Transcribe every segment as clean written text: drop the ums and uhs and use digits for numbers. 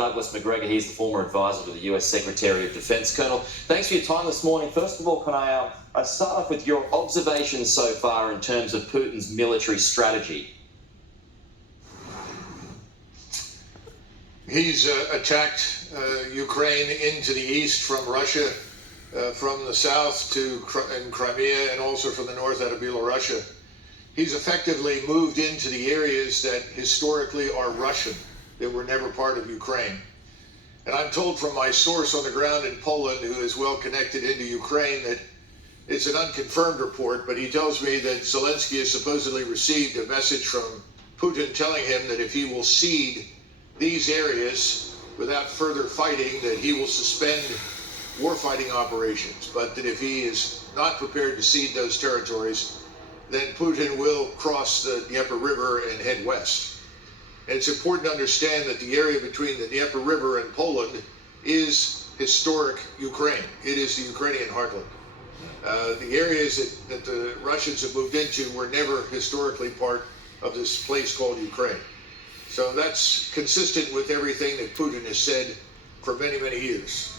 Douglas Macgregor. He's the former advisor to the US Secretary of Defence. Colonel, thanks for your time this morning. First of all, can I start off with your observations so far in terms of Putin's military strategy? He's attacked Ukraine into the east from Russia, from the south to Crimea, and also from the north out of Belarus. He's effectively moved into the areas that historically are Russian, that were never part of Ukraine. And I'm told from my source on the ground in Poland, who is well connected into Ukraine, that it's an unconfirmed report, but he tells me that Zelensky has supposedly received a message from Putin telling him that if he will cede these areas without further fighting, that he will suspend warfighting operations, but that if he is not prepared to cede those territories, then Putin will cross the Dnieper River and head west. And it's important to understand that the area between the Dnieper River and Poland is historic Ukraine. It is the Ukrainian heartland. The areas that the Russians have moved into were never historically part of this place called Ukraine. So that's consistent with everything that Putin has said for many, many years.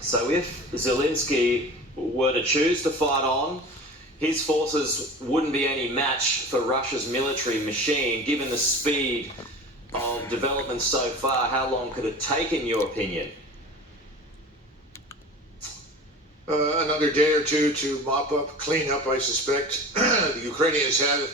So if Zelensky were to choose to fight on, his forces wouldn't be any match for Russia's military machine. Given the speed of development so far, how long could it take, in your opinion? Another day or two to mop up, clean up, I suspect. The Ukrainians have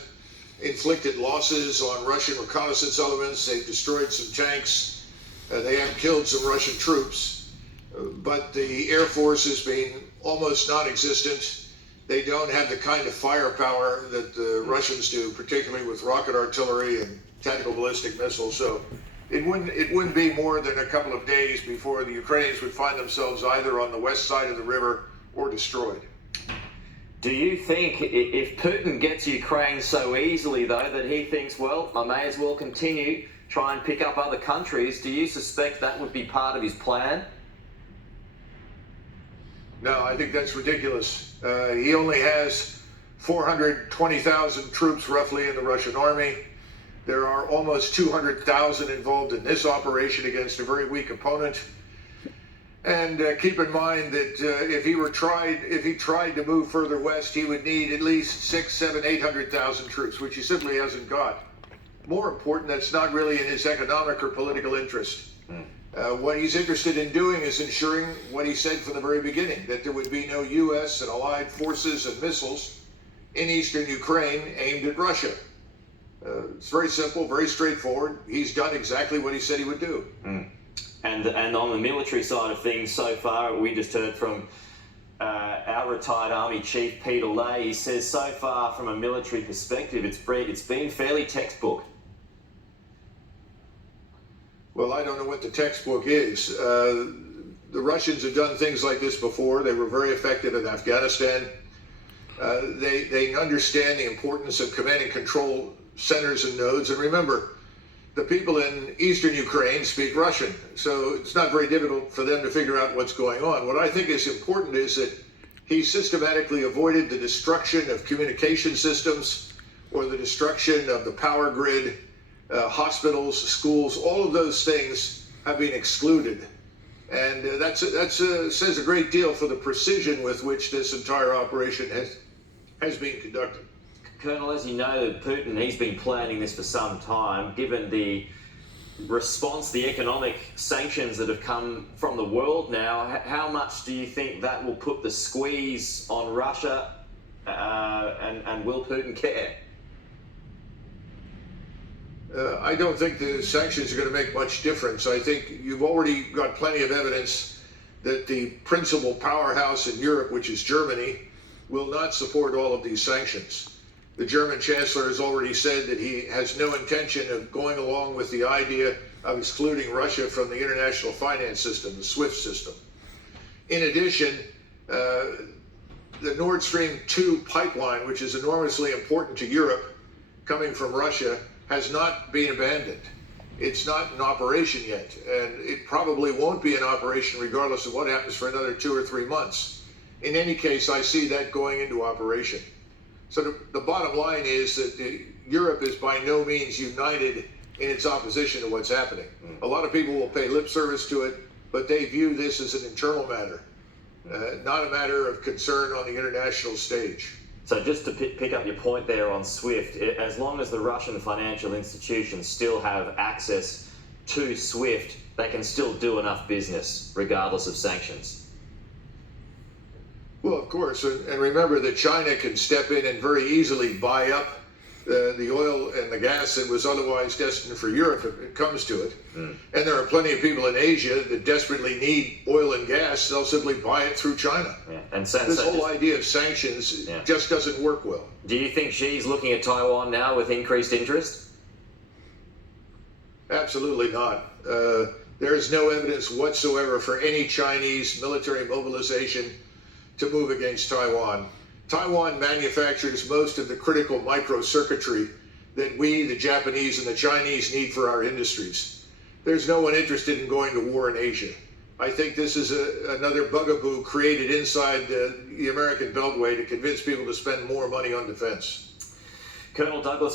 inflicted losses on Russian reconnaissance elements. They've destroyed some tanks. They have killed some Russian troops. But the Air Force has been almost non-existent. They don't have the kind of firepower that the Russians do, particularly with rocket artillery and tactical ballistic missiles. So it wouldn't be more than a couple of days before the Ukrainians would find themselves either on the west side of the river or destroyed. Do you think if Putin gets Ukraine so easily, though, that he thinks, well, I may as well continue, try and pick up other countries, do you suspect that would be part of his plan? No, I think that's ridiculous. He only has 420,000 troops roughly in the Russian army. There are almost 200,000 involved in this operation against a very weak opponent. And keep in mind that if he tried to move further west, he would need at least 600,000, 700,000, 800,000 troops, which he simply hasn't got. More important, that's not really in his economic or political interest. What he's interested in doing is ensuring what he said from the very beginning, that there would be no U.S. and allied forces and missiles in eastern Ukraine aimed at Russia. It's very simple, very straightforward. He's done exactly what he said he would do. And on the military side of things, so far, we just heard from our retired Army Chief, Peter Lay. He says so far, from a military perspective, it's been fairly textbook. Well, I don't know what the textbook is. The Russians have done things like this before. They were very effective in Afghanistan. They understand the importance of command and control centers and nodes. And remember, the people in eastern Ukraine speak Russian, so it's not very difficult for them to figure out what's going on. What I think is important is that he systematically avoided the destruction of communication systems or the destruction of the power grid. Hospitals, schools, all of those things have been excluded. And that says a great deal for the precision with which this entire operation has been conducted. Colonel, as you know, Putin, he's been planning this for some time. Given the response, the economic sanctions that have come from the world now, how much do you think that will put the squeeze on Russia, and will Putin care? I don't think the sanctions are going to make much difference. I think you've already got plenty of evidence that the principal powerhouse in Europe, which is Germany, will not support all of these sanctions. The German Chancellor has already said that he has no intention of going along with the idea of excluding Russia from the international finance system, the SWIFT system. In addition, the Nord Stream 2 pipeline, which is enormously important to Europe, coming from Russia, has not been abandoned. It's not in operation yet, and it probably won't be in operation regardless of what happens for another 2 or 3 months. In any case, I see that going into operation. So the bottom line is that Europe is by no means united in its opposition to what's happening. A lot of people will pay lip service to it, but they view this as an internal matter, not a matter of concern on the international stage. So just to pick up your point there on SWIFT, as long as the Russian financial institutions still have access to SWIFT, they can still do enough business regardless of sanctions. Well, of course, and remember that China can step in and very easily buy up the oil and the gas that was otherwise destined for Europe if it comes to it. And there are plenty of people in Asia that desperately need oil and gas. They'll simply buy it through China. Yeah. And so, this whole idea of sanctions just doesn't work well. Do you think Xi's looking at Taiwan now with increased interest? Absolutely not. There is no evidence whatsoever for any Chinese military mobilization to move against Taiwan. Taiwan manufactures most of the critical microcircuitry that we, the Japanese and the Chinese, need for our industries. There's no one interested in going to war in Asia. I think this is another bugaboo created inside the American Beltway to convince people to spend more money on defense. Colonel Douglas